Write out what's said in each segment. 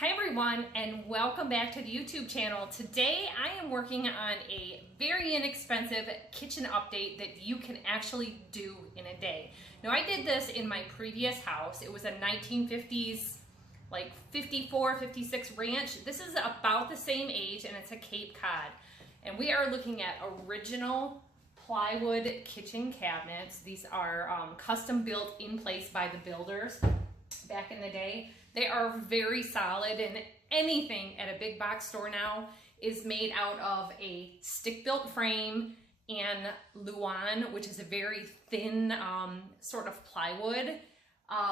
Hi everyone, and welcome back to the YouTube channel. Today I am working on a very inexpensive kitchen update that you can actually do in a day. Now I did this in my previous house. It was a 1950s, like 54, 56 ranch. This is about the same age and it's a Cape Cod. And we are looking at original plywood kitchen cabinets. These are custom built in place by the builders back in the day. They are very solid, and anything at a big box store now is made out of a stick-built frame and luan, which is a very thin sort of plywood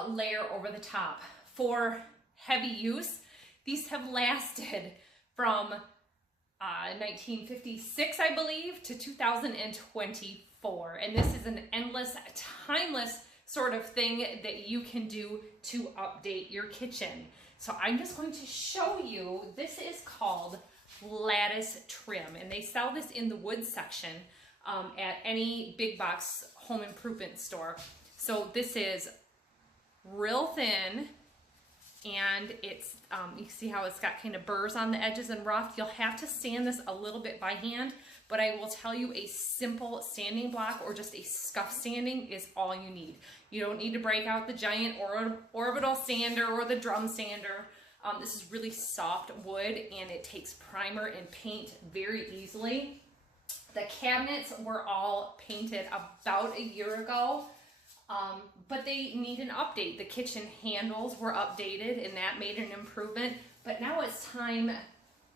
layer over the top. For heavy use, these have lasted from 1956, I believe, to 2024. And this is an endless, timeless sort of thing that you can do to update your kitchen. So I'm just going to show you, this is called lattice trim, and they sell this in the wood section at any big box home improvement store. So this is real thin, and it's, you can see how it's got kind of burrs on the edges and rough. You'll have to sand this a little bit by hand, but I will tell you a simple sanding block or just a scuff sanding is all you need. You don't need to break out the giant orbital sander or the drum sander. This is really soft wood and it takes primer and paint very easily. The cabinets were all painted about a year ago. But they need an update. The kitchen handles were updated and that made an improvement, but now it's time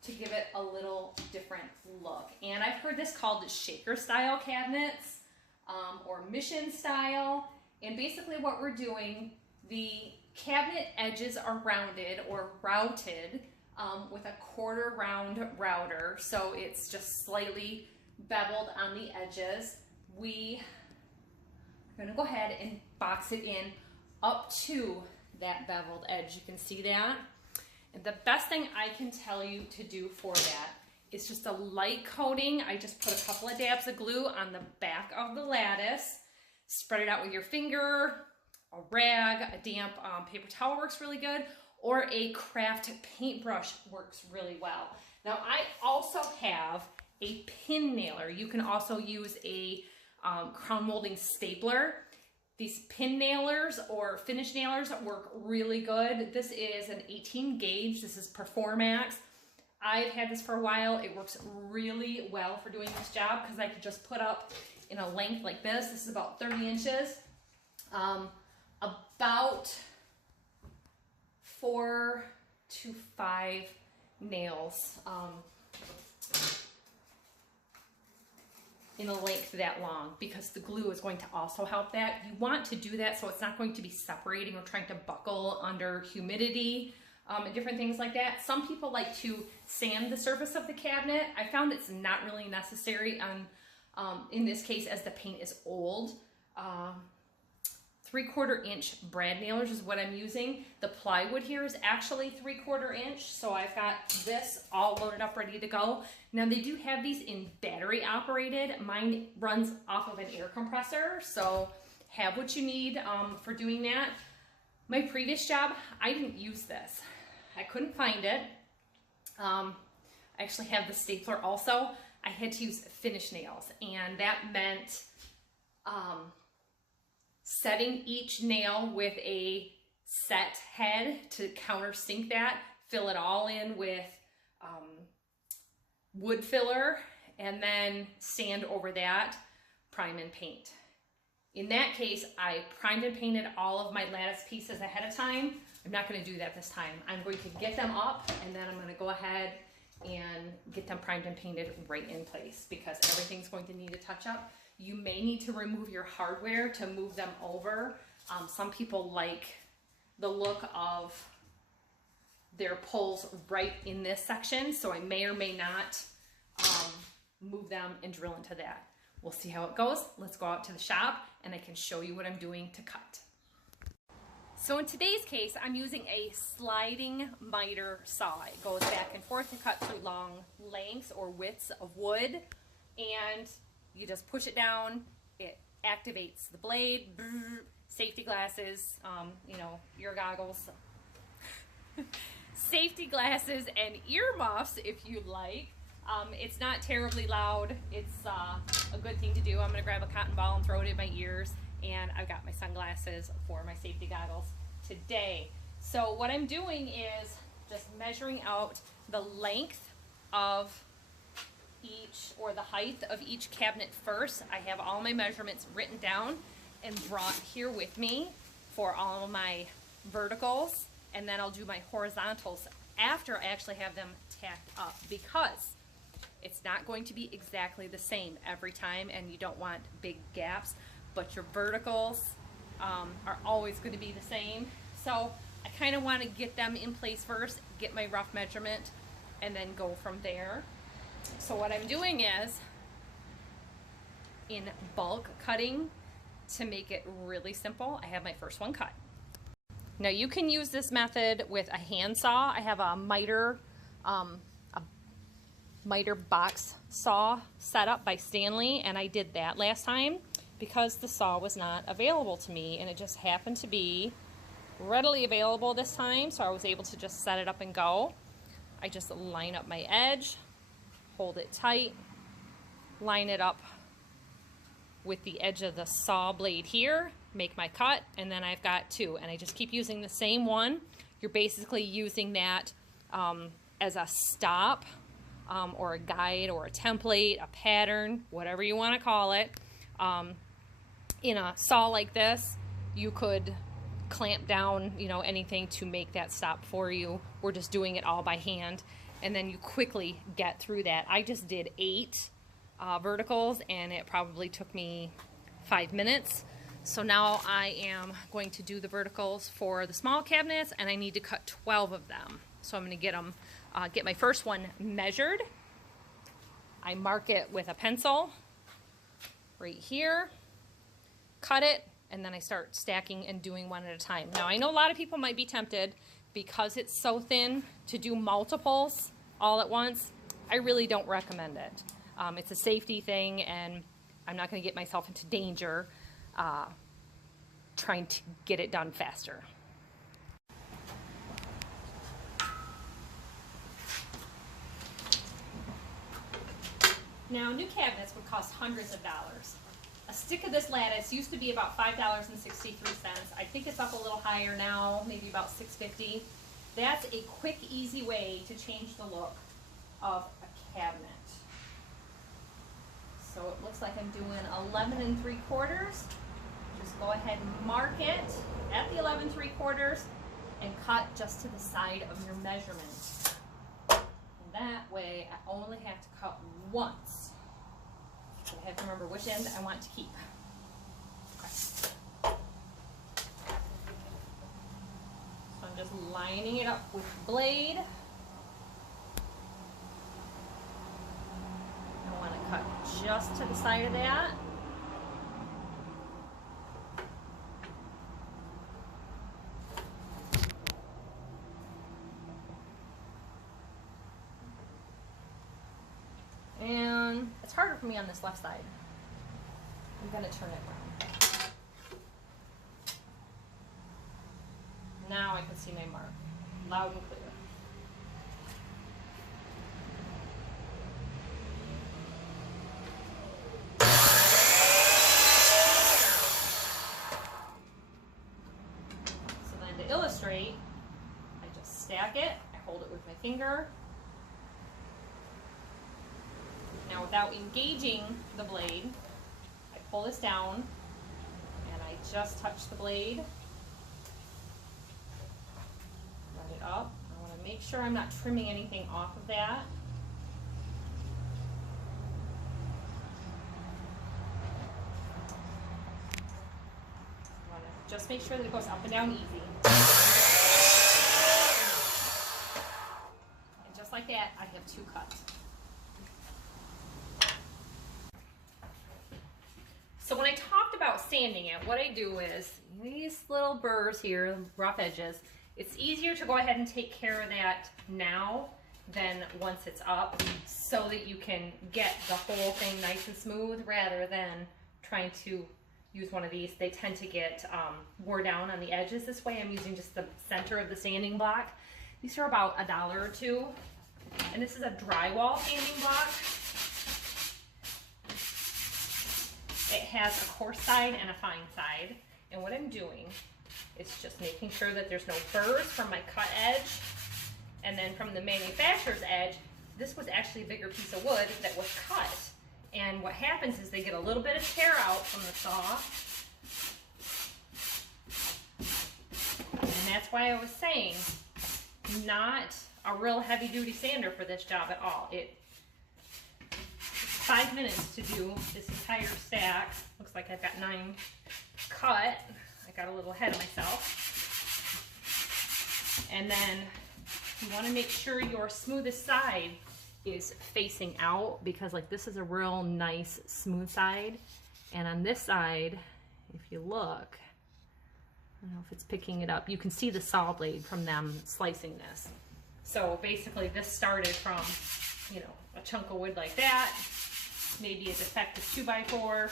to give it a little different look. And I've heard this called shaker style cabinets or mission style. And basically what we're doing, the cabinet edges are rounded or routed with a quarter round router. So it's just slightly beveled on the edges. I'm gonna go ahead and box it in up to that beveled edge. You can see that. And the best thing I can tell you to do for that is just a light coating. I just put a couple of dabs of glue on the back of the lattice, spread it out with your finger, a rag, a damp paper towel works really good, or a craft paintbrush works really well. Now I also have a pin nailer. You can also use a crown molding stapler. These pin nailers or finish nailers work really good. This is an 18 gauge. This is Performax. I've had this for a while. It works really well for doing this job because I could just put up in a length like this. This is about 30 inches. About 4 to 5 nails. In a length that long, because the glue is going to also help that. You want to do that so it's not going to be separating or trying to buckle under humidity and different things like that. Some people like to sand the surface of the cabinet. I found it's not really necessary in this case, as the paint is old. 3/4 inch brad nailers is what I'm using. The plywood here is actually 3/4 inch, so I've got this all loaded up, ready to go. Now they do have these in battery operated. Mine runs off of an air compressor, so have what you need for doing that. My previous job, I didn't use this. I couldn't find it. I actually have the stapler also. I had to use finish nails, and that meant setting each nail with a set head to countersink that, fill it all in with wood filler, and then sand over that, prime and paint. In that case, I primed and painted all of my lattice pieces ahead of time. I'm not going to do that this time. I'm going to get them up, and then I'm going to go ahead and get them primed and painted right in place because everything's going to need a touch up. You may need to remove your hardware to move them over. Some people like the look of their poles right in this section, so I may or may not move them and drill into that. We'll see how it goes. Let's go out to the shop and I can show you what I'm doing to cut. So in today's case, I'm using a sliding miter saw. It goes back and forth to cut through long lengths or widths of wood, and you just push it down, it activates the blade, safety glasses, you know, your goggles. safety glasses and earmuffs if you like. It's not terribly loud. It's a good thing to do. I'm gonna grab a cotton ball and throw it in my ears, and I've got my sunglasses for my safety goggles today. So what I'm doing is just measuring out the length of each, or the height of each cabinet first. I have all my measurements written down and brought here with me for all of my verticals, and then I'll do my horizontals after I actually have them tacked up, because it's not going to be exactly the same every time, and you don't want big gaps, but your verticals are always going to be the same. So I kind of want to get them in place first, get my rough measurement, and then go from there. So what I'm doing is, in bulk cutting, to make it really simple, I have my first one cut. Now you can use this method with a handsaw. I have a miter box saw set up by Stanley, and I did that last time because the saw was not available to me, and it just happened to be readily available this time, so I was able to just set it up and go. I just line up my edge, hold it tight, line it up with the edge of the saw blade here, make my cut, and then I've got two, and I just keep using the same one. You're basically using that as a stop, or a guide, or a template, a pattern, whatever you want to call it. In a saw like this, you could clamp down, you know, anything to make that stop for you. We're just doing it all by hand, and then you quickly get through that. I just did 8 verticals, and it probably took me 5 minutes. So now I am going to do the verticals for the small cabinets, and I need to cut 12 of them. So I'm going to get them, get my first one measured. I mark it with a pencil right here, cut it, and then I start stacking and doing one at a time. Now I know a lot of people might be tempted, because it's so thin, to do multiples all at once. I really don't recommend it. It's a safety thing, and I'm not going to get myself into danger trying to get it done faster. Now, new cabinets would cost hundreds of dollars. A stick of this lattice used to be about $5.63. I think it's up a little higher now, maybe about $6.50. That's a quick, easy way to change the look of a cabinet. So it looks like I'm doing 11 3/4. Just go ahead and mark it at the 11 3/4 and cut just to the side of your measurement. And that way I only have to cut once. So I have to remember which end I want to keep. Okay. So I'm just lining it up with the blade. I want to cut just to the side of that. And it's harder for me on this left side. I'm going to turn it around. Now I can see my mark loud and clear. So then to illustrate, I just stack it, I hold it with my finger. Now, without engaging the blade, I pull this down, and I just touch the blade. Run it up. I want to make sure I'm not trimming anything off of that. I want to just make sure that it goes up and down easy. And just like that, I have 2 cuts. So when I talked about sanding it, what I do is, these little burrs here, rough edges, it's easier to go ahead and take care of that now than once it's up, so that you can get the whole thing nice and smooth, rather than trying to use one of these. They tend to get wore down on the edges. This way I'm using just the center of the sanding block. These are about $1 or $2. And this is a drywall sanding block. It has a coarse side and a fine side. And what I'm doing is just making sure that there's no burrs from my cut edge. And then from the manufacturer's edge, this was actually a bigger piece of wood that was cut. And what happens is they get a little bit of tear out from the saw. And that's why I was saying, not a real heavy duty sander for this job at all. It's 5 minutes to do this entire stack. Looks like I've got 9 cut. I got a little ahead of myself. And then you want to make sure your smoothest side is facing out, because like this is a real nice smooth side. And on this side, if you look, I don't know if it's picking it up, you can see the saw blade from them slicing this. So basically this started from, you know, a chunk of wood like that, maybe a defective 2x4.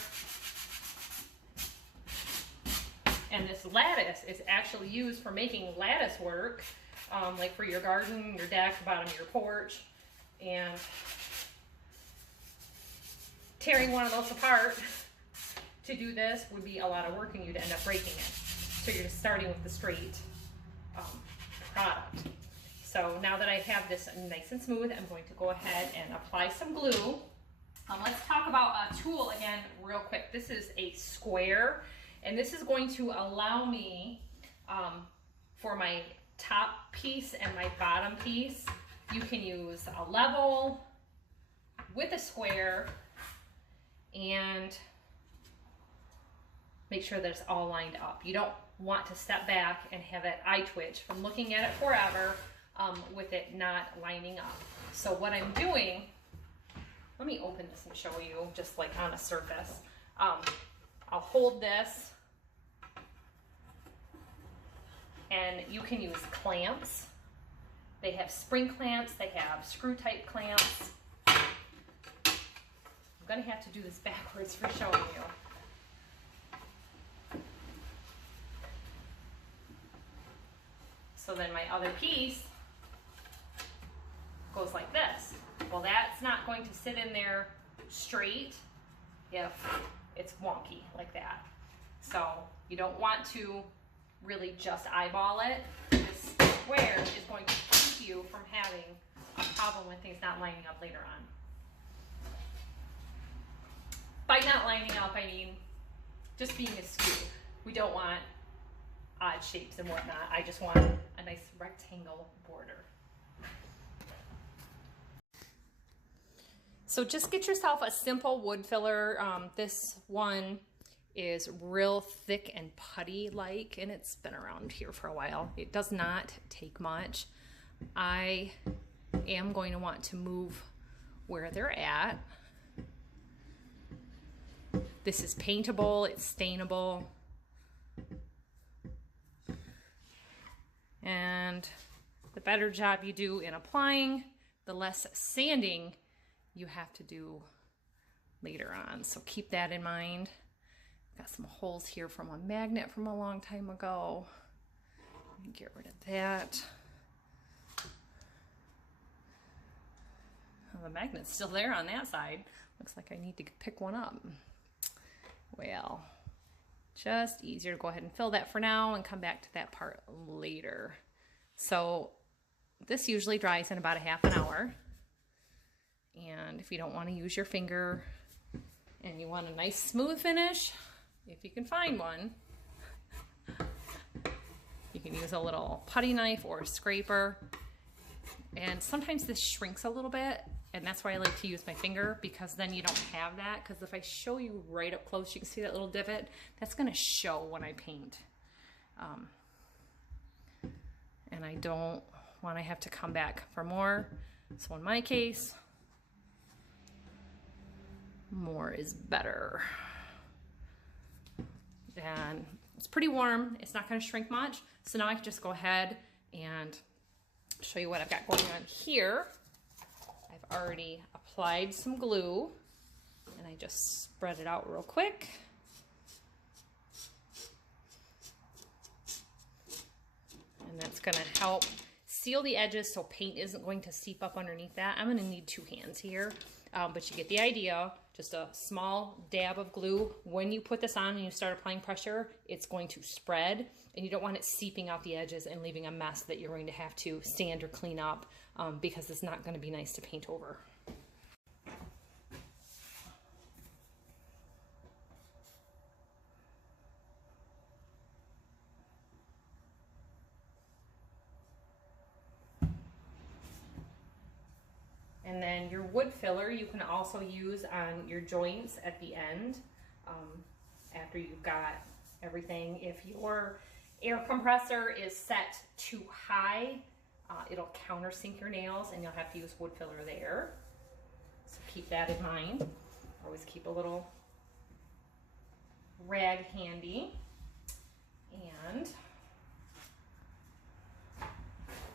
And this lattice is actually used for making lattice work, like for your garden, your deck, the bottom of your porch. And tearing one of those apart to do this would be a lot of work and you'd end up breaking it. So you're just starting with the straight product. So now that I have this nice and smooth, I'm going to go ahead and apply some glue. Let's talk about a tool again real quick. This is a square, and this is going to allow me for my top piece and my bottom piece, you can use a level with a square and make sure that it's all lined up. You don't want to step back and have that eye twitch from looking at it forever with it not lining up. So what I'm doing, let me open this and show you just like on a surface. I'll hold this, and you can use clamps. They have spring clamps, they have screw type clamps. I'm gonna have to do this backwards for showing you. So then my other piece goes like this. Well, that's not going to sit in there straight if it's wonky like that. So you don't want to really just eyeball it. This square is going to keep you from having a problem with things not lining up later on. By not lining up, I mean just being askew. We don't want odd shapes and whatnot. I just want a nice rectangle border. So just get yourself a simple wood filler. This one is real thick and putty-like, and it's been around here for a while. It does not take much. I am going to want to move where they're at. This is paintable, it's stainable. And the better job you do in applying, the less sanding you have to do later on. So keep that in mind. Got some holes here from a magnet from a long time ago. Let me get rid of that. Well, the magnet's still there on that side. Looks like I need to pick one up. Well, just easier to go ahead and fill that for now and come back to that part later. So this usually dries in about a half an hour. And if you don't want to use your finger and you want a nice smooth finish, if you can find one, you can use a little putty knife or a scraper. And sometimes this shrinks a little bit, and that's why I like to use my finger, because then you don't have that. Because if I show you right up close, you can see that little divot. That's going to show when I paint. And I don't want to have to come back for more. So in my case, more is better. And it's pretty warm. It's not going to shrink much. So now I can just go ahead and show you what I've got going on here. I've already applied some glue, and I just spread it out real quick. And that's going to help seal the edges so paint isn't going to seep up underneath that. I'm gonna need 2 hands here, but you get the idea. Just a small dab of glue. When you put this on and you start applying pressure, it's going to spread, and you don't want it seeping out the edges and leaving a mess that you're going to have to sand or clean up, because it's not going to be nice to paint over. And then your wood filler you can also use on your joints at the end, after you've got everything. If your air compressor is set too high, it'll countersink your nails and you'll have to use wood filler there. So keep that in mind. Always keep a little rag handy. And I'm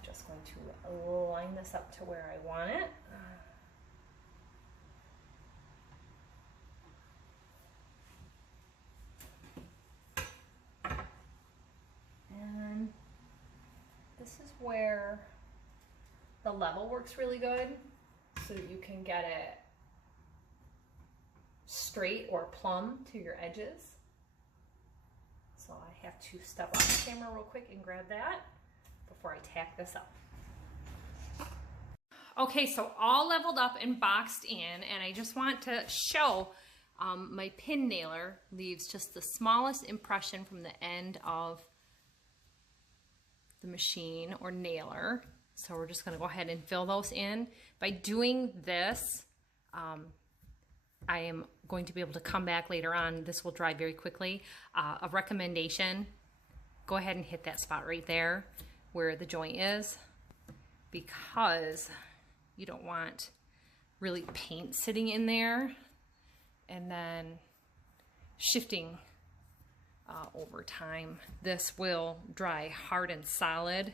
just going to line this up to where I want it. And this is where the level works really good, so that you can get it straight or plumb to your edges. So I have to step off the camera real quick and grab that before I tack this up. Okay, so all leveled up and boxed in, and I just want to show my pin nailer leaves just the smallest impression from the end of the machine or nailer. So we're just going to go ahead and fill those in. By doing this, I am going to be able to come back later on. This will dry very quickly. A recommendation, go ahead and hit that spot right there where the joint is, because you don't want really paint sitting in there and then shifting over time. This will dry hard and solid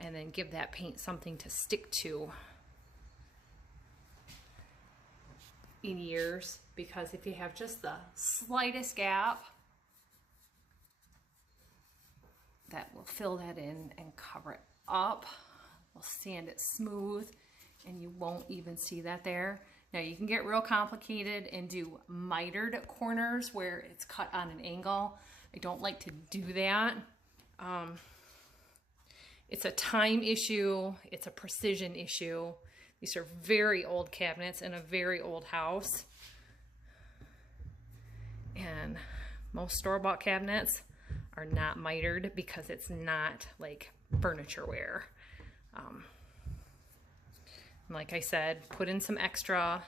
and then give that paint something to stick to in years, because if you have just the slightest gap, that will fill that in and cover it up. We'll sand it smooth and you won't even see that there. Now you can get real complicated and do mitered corners where it's cut on an angle. I don't like to do that. It's a time issue, it's a precision issue. These are very old cabinets in a very old house. And most store-bought cabinets are not mitered because it's not like furniture wear. Like I said, put in some extra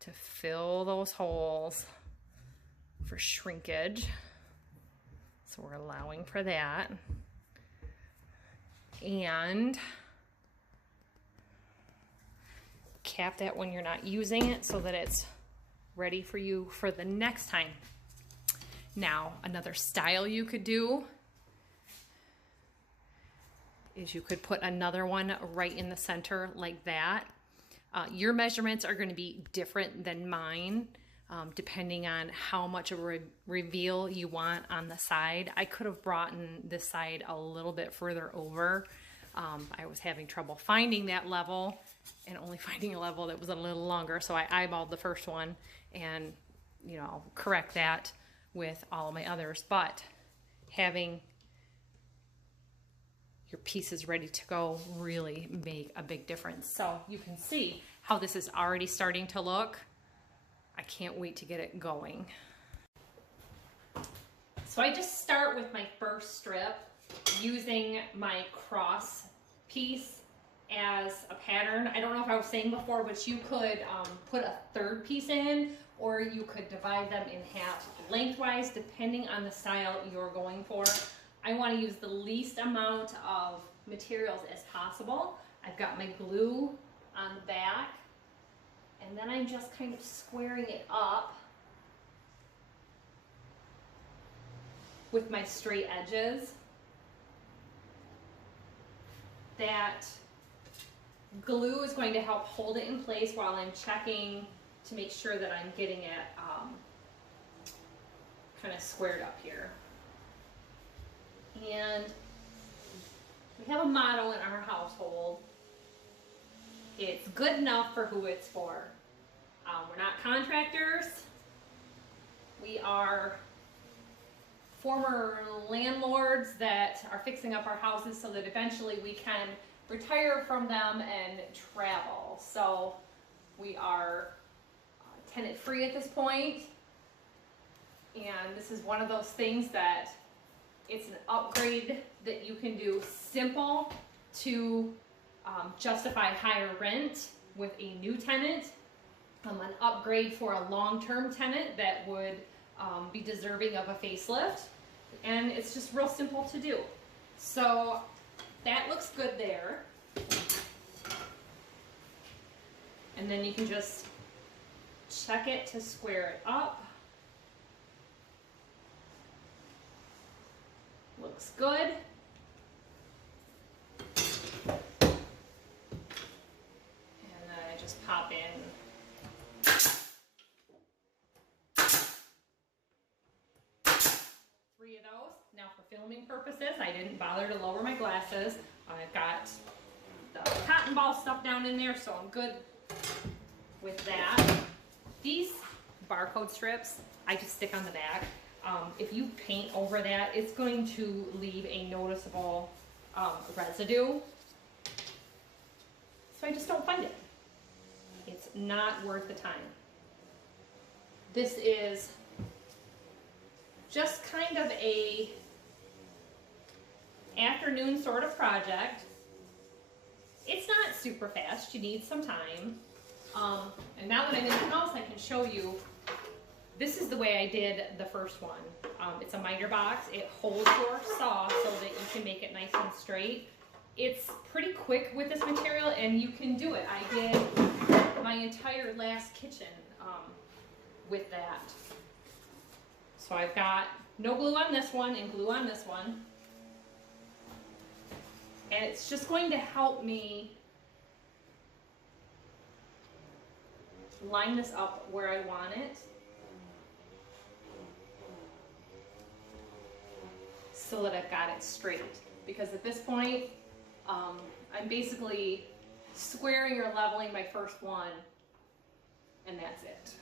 to fill those holes for shrinkage. So we're allowing for that. And cap that when you're not using it so that it's ready for you for the next time. Now, another style you could do is you could put another one right in the center like that. Your measurements are going to be different than mine, depending on how much of a reveal you want on the side. I could have brought in this side a little bit further over. I was having trouble finding that level and only finding a level that was a little longer, so I eyeballed the first one and, you know, I'll correct that with all of my others. But having your pieces ready to go really make a big difference. So you can see how this is already starting to look. I can't wait to get it going. So I just start with my first strip using my cross piece as a pattern. I don't know if I was saying before, but you could put a third piece in, or you could divide them in half lengthwise, depending on the style you're going for. I want to use the least amount of materials as possible. I've got my glue on the back, and then I'm just kind of squaring it up with my straight edges. That glue is going to help hold it in place while I'm checking to make sure that I'm getting it kind of squared up here. And We have a motto in our household. It's good enough for who it's for. We're not contractors. We are former landlords that are fixing up our houses so that eventually we can retire from them and travel. So we are tenant free at this point. And this is one of those things that it's an upgrade that you can do simple to justify higher rent with a new tenant. An upgrade for a long-term tenant that would be deserving of a facelift. And it's just real simple to do. So that looks good there. And then you can just check it to square it up. Looks good. And then I just pop in three of those. Now for filming purposes, I didn't bother to lower my glasses. I've got the cotton ball stuff down in there, so I'm good with that. These barcode strips, I just stick on the back. If you paint over that, it's going to leave a noticeable residue. So I just don't find it. It's not worth the time. This is just kind of a afternoon sort of project. It's not super fast, you need some time. And now that I'm in the house, I can show you. This is the way I did the first one. It's a miter box. It holds your saw so that you can make it nice and straight. It's pretty quick with this material and you can do it. I did my entire last kitchen with that. So I've got no glue on this one and glue on this one. And it's just going to help me line this up where I want it, so that I've got it straight. Because at this point, I'm basically squaring or leveling my first one, and that's it.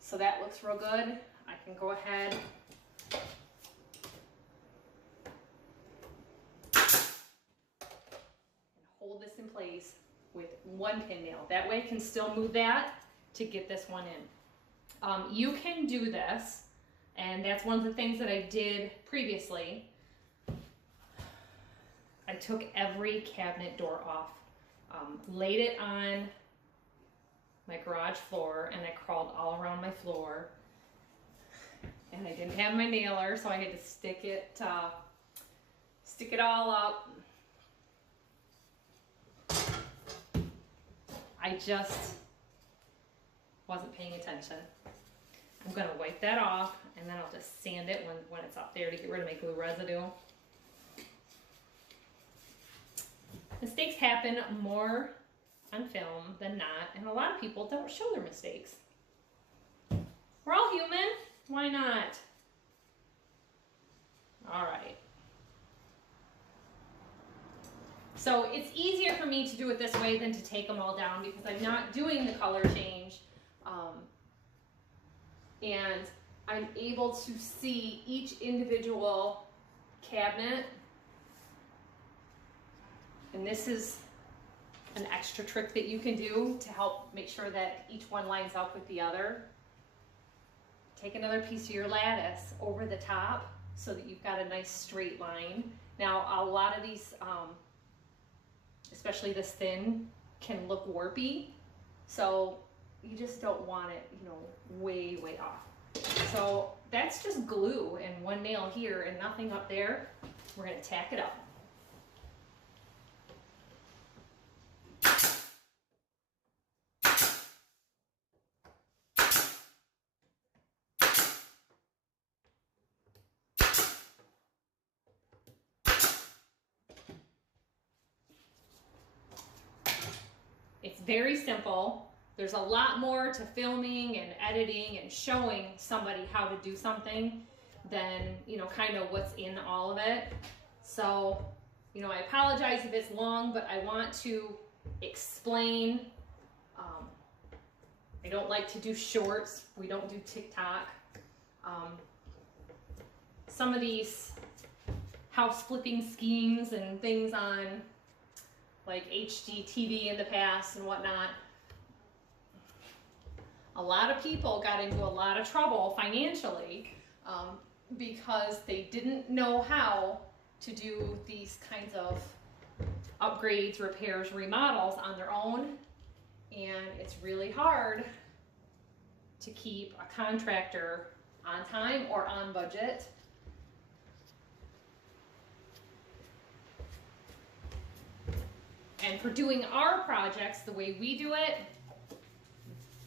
So that looks real good. I can go ahead and hold this in place with one pin nail. That way I can still move that to get this one in. You can do this, and that's one of the things that I did previously. I took every cabinet door off, laid it on my garage floor, and I crawled all around my floor. And I didn't have my nailer, so I had to stick it all up. I just wasn't paying attention. I'm gonna wipe that off, and then I'll just sand it when it's up there to get rid of my glue residue. Mistakes happen more on film than not, and a lot of people don't show their mistakes. We're all human, why not? All right. So it's easier for me to do it this way than to take them all down because I'm not doing the color change. And I'm able to see each individual cabinet. And this is an extra trick that you can do to help make sure that each one lines up with the other. Take another piece of your lattice over the top so that you've got a nice straight line. Now, a lot of these, especially this thin, can look warpy. So you just don't want it, you know, way, way off. So that's just glue and one nail here and nothing up there. We're gonna tack it up. It's very simple. There's a lot more to filming and editing and showing somebody how to do something than, you know, kind of what's in all of it. So You know, I apologize if it's long, but I want to explain. I don't like to do shorts. We don't do TikTok. Some of these house flipping schemes and things on like HGTV in the past and whatnot. A lot of people got into a lot of trouble financially because they didn't know how to do these kinds of upgrades, repairs, remodels on their own. And it's really hard to keep a contractor on time or on budget. And for doing our projects the way we do it,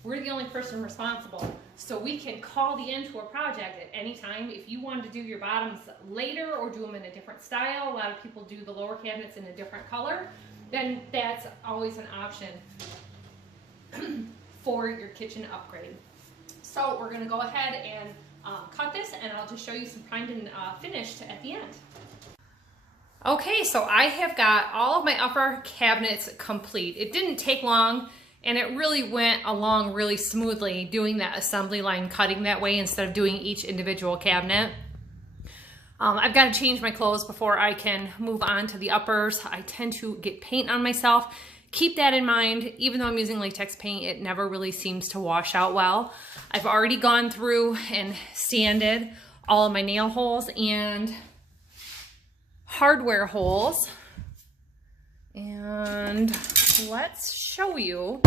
we're the only person responsible. So we can call the end to a project at any time. If you wanted to do your bottoms later or do them in a different style, a lot of people do the lower cabinets in a different color, then that's always an option for your kitchen upgrade. So we're gonna go ahead and cut this, and I'll just show you some primed and finished at the end. Okay, so I have got all of my upper cabinets complete. It didn't take long, and it really went along really smoothly doing that assembly line cutting that way instead of doing each individual cabinet. I've got to change my clothes before I can move on to the uppers. I tend to get paint on myself. Keep that in mind. Even though I'm using latex paint, it never really seems to wash out well. I've already gone through and sanded all of my nail holes and hardware holes. And let's show you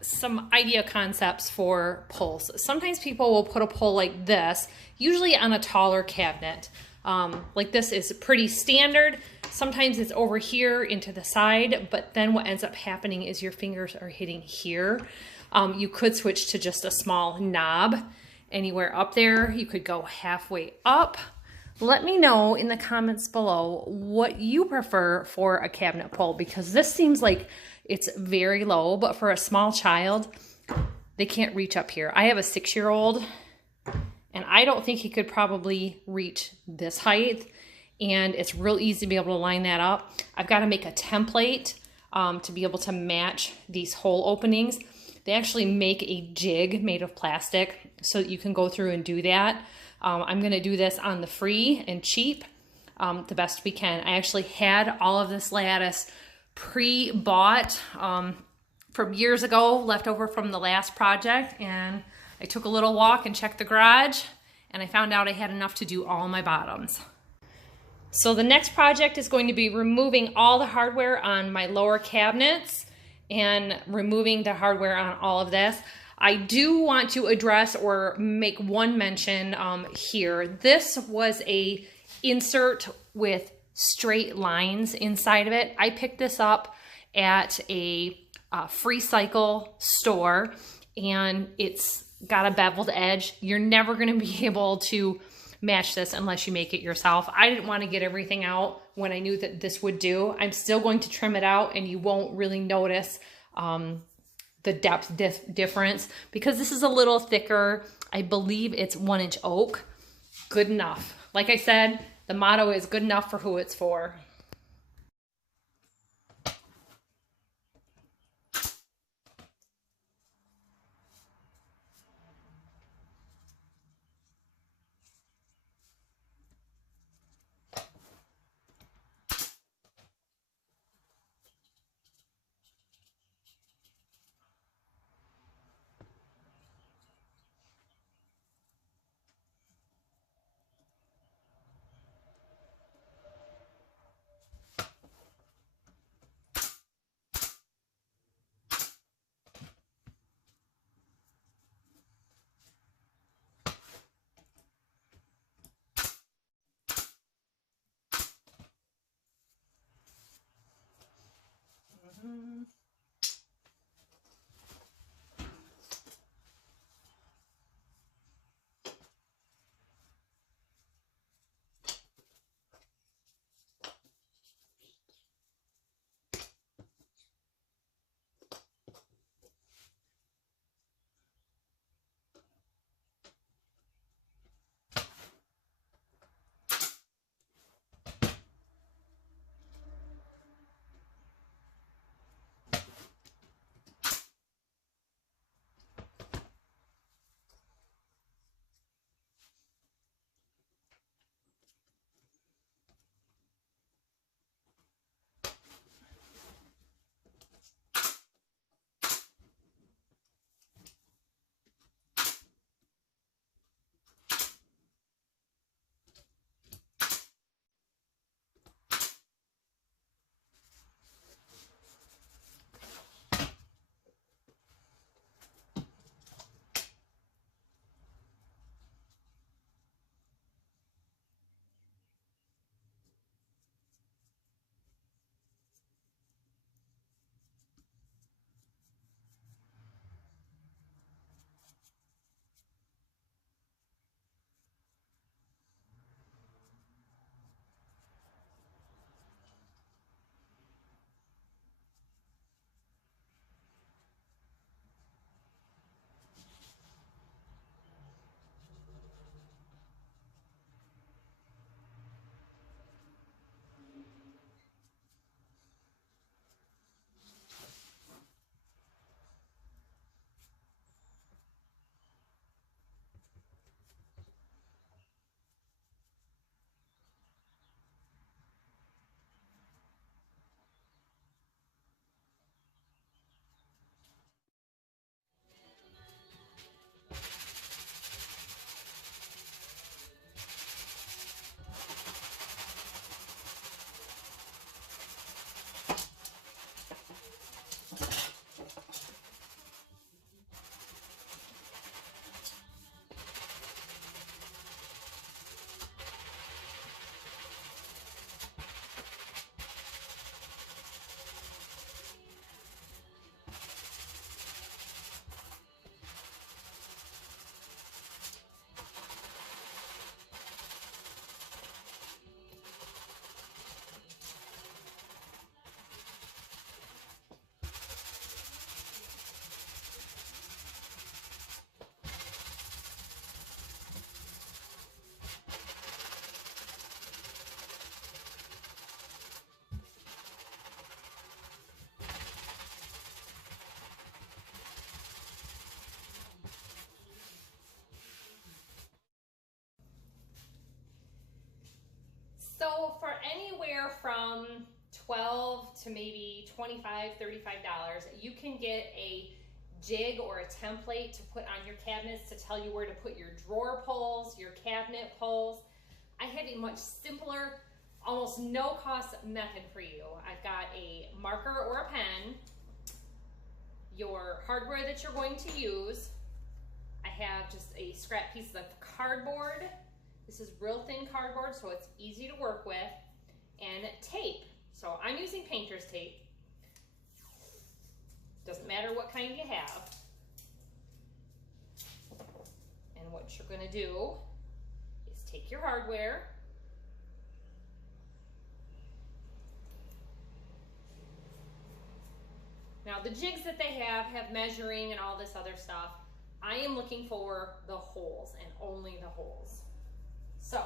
some idea concepts for pulls. Sometimes people will put a pull like this, usually on a taller cabinet. Like this is pretty standard. Sometimes it's over here into the side, but then what ends up happening is your fingers are hitting here. You could switch to just a small knob anywhere up there. You could go halfway up. Let me know in the comments below what you prefer for a cabinet pull, because this seems like it's very low, but for a small child, they can't reach up here. I have a 6-year-old, and I don't think he could probably reach this height, and it's real easy to be able to line that up. I've got to make a template to be able to match these hole openings. They actually make a jig made of plastic so that you can go through and do that. I'm going to do this on the free and cheap the best we can. I actually had all of this lattice pre-bought from years ago, left over from the last project, and I took a little walk and checked the garage, and I found out I had enough to do all my bottoms. So the next project is going to be removing all the hardware on my lower cabinets and removing the hardware on all of this. I do want to address or make one mention here. This was a insert with straight lines inside of it. I picked this up at a free cycle store, and it's got a beveled edge. You're never going to be able to match this unless you make it yourself. I didn't want to get everything out when I knew that this would do. I'm still going to trim it out, and you won't really notice the depth difference because this is a little thicker. I believe it's 1-inch oak. Good enough. Like I said, the motto is good enough for who it's for. So for anywhere from $12 to maybe $25, $35, you can get a jig or a template to put on your cabinets to tell you where to put your drawer pulls, your cabinet pulls. I have a much simpler, almost no cost method for you. I've got a marker or a pen, your hardware that you're going to use. I have just a scrap piece of cardboard. This is real thin cardboard, so it's easy to work with, and tape. So I'm using painter's tape. Doesn't matter what kind you have. And what you're gonna do is take your hardware, now the jigs that they have measuring and all this other stuff. I am looking for the holes and only the holes. So,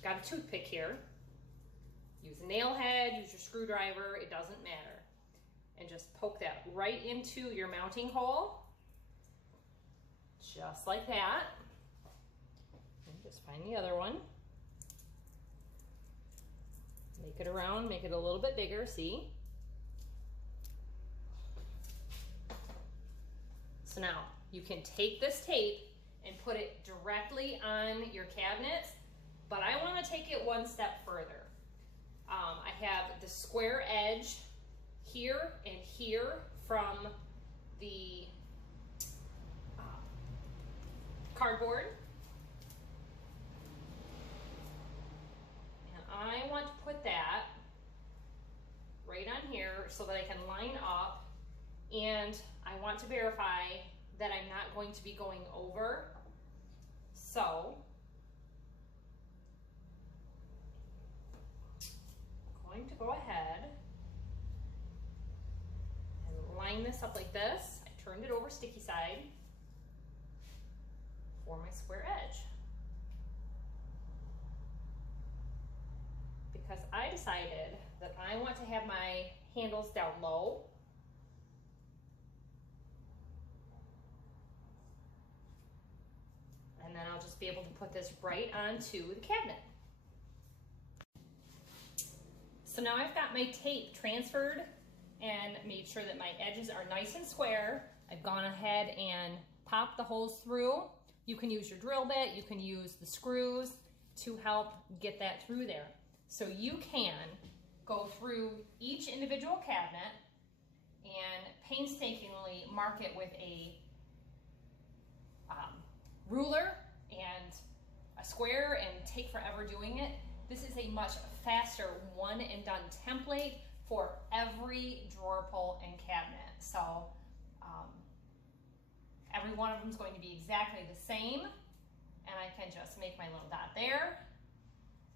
got a toothpick here. Use a nail head, use your screwdriver, it doesn't matter. And just poke that right into your mounting hole. Just like that. And just find the other one. Make it around, make it a little bit bigger, see? So now, you can take this tape and put it directly on your cabinets, but I want to take it one step further. I have the square edge here and here from the cardboard. And I want to put that right on here so that I can line up, and I want to verify that I'm not going to be going over. So, I'm going to go ahead and line this up like this. I turned it over sticky side for my square edge. Because I decided that I want to have my handles down low. And then I'll just be able to put this right onto the cabinet. So now I've got my tape transferred and made sure that my edges are nice and square. I've gone ahead and popped the holes through. You can use your drill bit, you can use the screws to help get that through there. So you can go through each individual cabinet and painstakingly mark it with a ruler and a square and take forever doing it. This is a much faster one and done template for every drawer pull and cabinet. So every one of them is going to be exactly the same, and I can just make my little dot there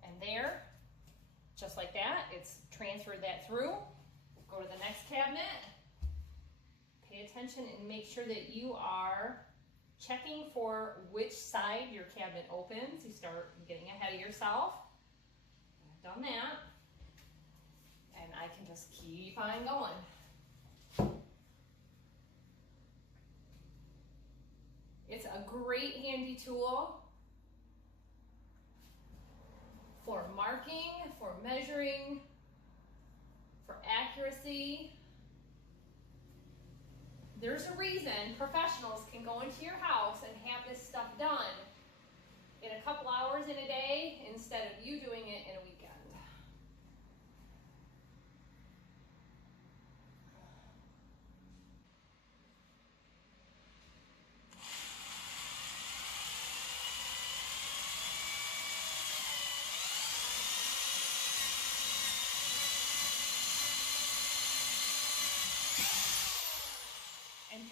and there, just like that. It's transferred that through. Go to the next cabinet, pay attention and make sure that you are checking for which side your cabinet opens. You start getting ahead of yourself. I've done that. And I can just keep on going. It's a great handy tool for marking, for measuring, for accuracy. There's a reason professionals can go into your house and have this stuff done in a couple hours in a day instead of you doing it in a weekend.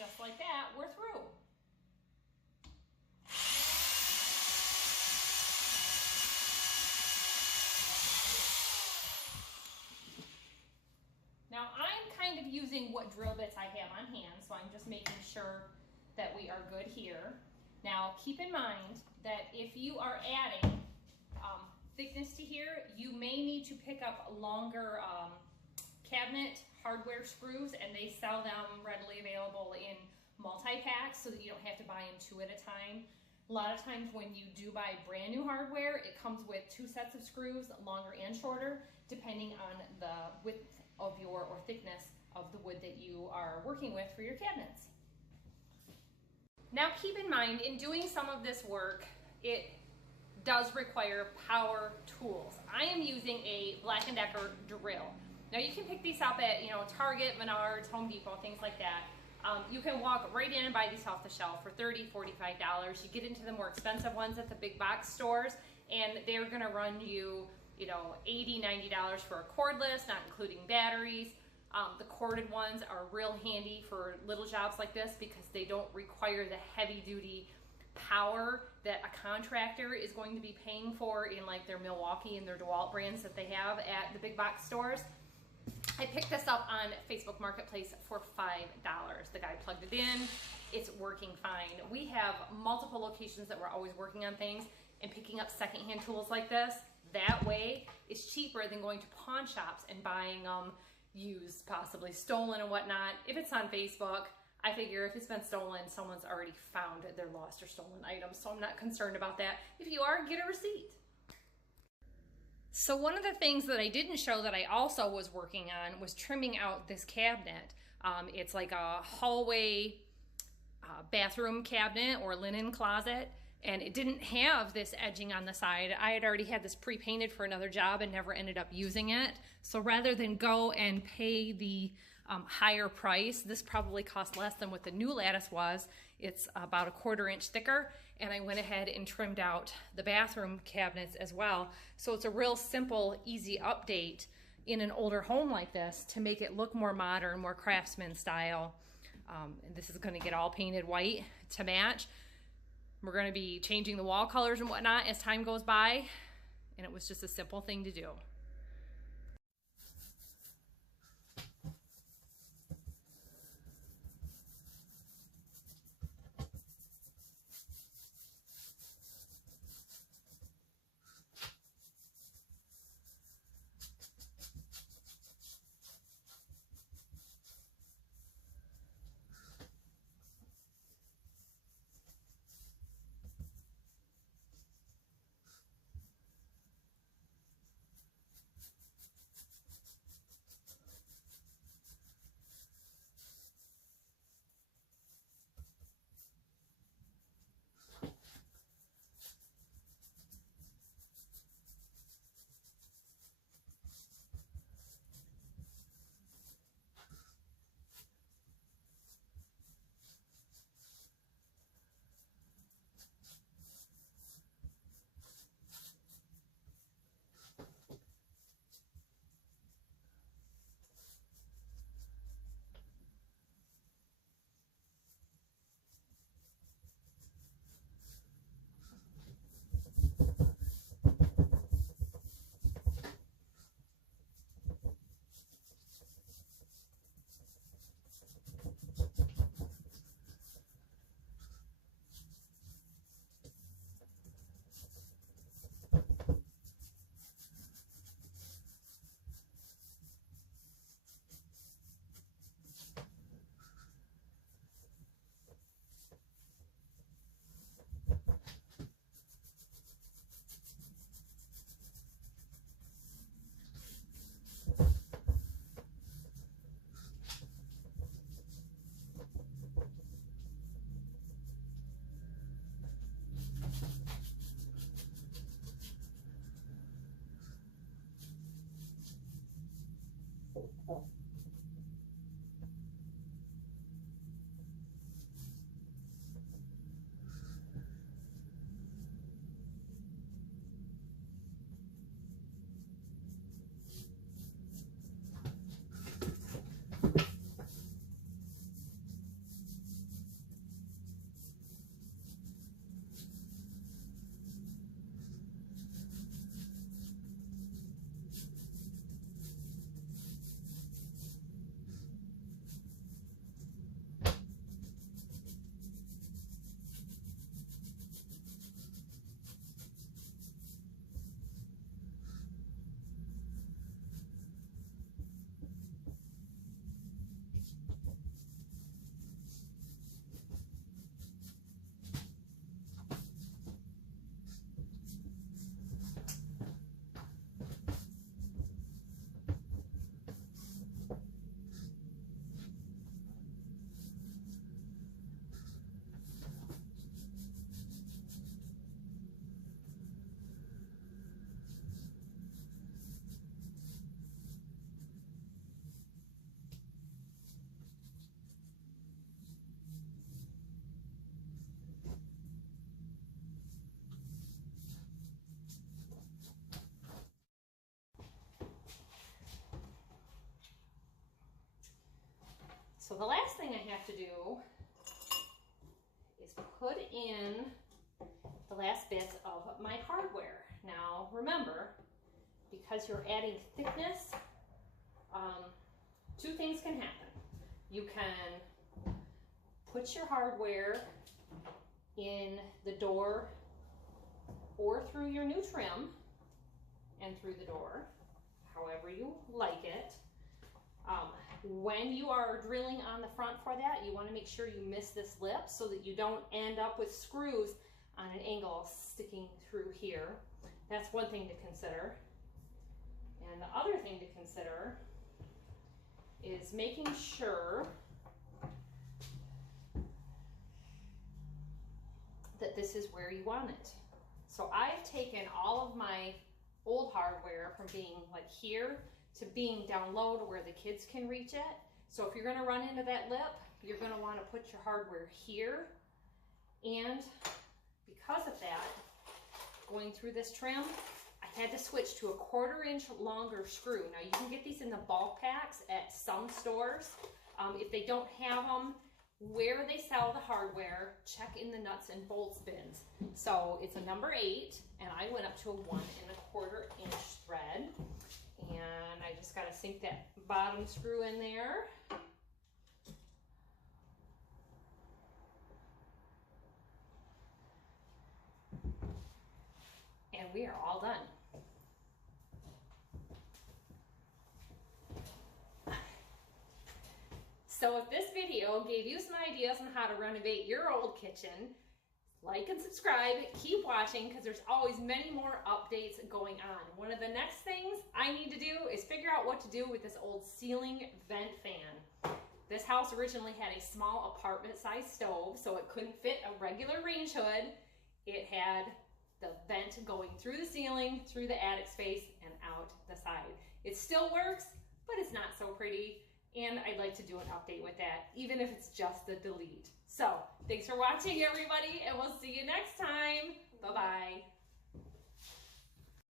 just like that, we're through. Now I'm kind of using what drill bits I have on hand, so I'm just making sure that we are good here. Now keep in mind that if you are adding thickness to here, you may need to pick up longer cabinet hardware screws, and they sell them readily available in multi-packs so that you don't have to buy them 2 at a time. A lot of times when you do buy brand new hardware, it comes with 2 sets of screws, longer and shorter, depending on the width of your or thickness of the wood that you are working with for your cabinets. Now keep in mind, in doing some of this work, it does require power tools. I am using a Black & Decker drill. Now you can pick these up at Target, Menards, Home Depot, things like that. You can walk right in and buy these off the shelf for $30, $45. You get into the more expensive ones at the big box stores, and they're gonna run you, $80, $90 for a cordless, not including batteries. The corded ones are real handy for little jobs like this because they don't require the heavy duty power that a contractor is going to be paying for in like their Milwaukee and their DeWalt brands that they have at the big box stores. I picked this up on Facebook Marketplace for $5. The guy plugged it in, it's working fine. We have multiple locations that we're always working on things, and picking up secondhand tools like this, that way, is cheaper than going to pawn shops and buying them used, possibly stolen and whatnot. If it's on Facebook, I figure if it's been stolen, someone's already found their lost or stolen items, so I'm not concerned about that. If you are, get a receipt. So one of the things that I didn't show that I also was working on was trimming out this cabinet. It's like a hallway bathroom cabinet or linen closet, and it didn't have this edging on the side. I had already had this pre-painted for another job and never ended up using it. So rather than go and pay the higher price, this probably cost less than what the new lattice was. It's about 1/4 inch thicker, and I went ahead and trimmed out the bathroom cabinets as well. So it's a real simple, easy update in an older home like this to make it look more modern, more craftsman style. And this is gonna get all painted white to match. We're gonna be changing the wall colors and whatnot as time goes by, and it was just a simple thing to do. So the last thing I have to do is put in the last bits of my hardware. Now remember, because you're adding thickness, two things can happen. You can put your hardware in the door or through your new trim and through the door, however you like it. When you are drilling on the front for that, you want to make sure you miss this lip so that you don't end up with screws on an angle sticking through here. That's one thing to consider. And the other thing to consider is making sure that this is where you want it. So I've taken all of my old hardware from being like here to being down low to where the kids can reach it. So if you're gonna run into that lip, you're gonna wanna put your hardware here. And because of that, going through this trim, I had to switch to a 1/4 inch longer screw. Now you can get these in the bulk packs at some stores. If they don't have them, where they sell the hardware, check in the nuts and bolts bins. So it's a number 8, and I went up to a 1 1/4 inch thread. And I just gotta sink that bottom screw in there. And we are all done. So if this video gave you some ideas on how to renovate your old kitchen, like and subscribe, keep watching because there's always many more updates going on. One of the next things I need to do is figure out what to do with this old ceiling vent fan. This house originally had a small apartment-sized stove, so it couldn't fit a regular range hood. It had the vent going through the ceiling, through the attic space, and out the side. It still works, but it's not so pretty. And I'd like to do an update with that, even if it's just the delete. So, thanks for watching, everybody, and we'll see you next time. Bye-bye.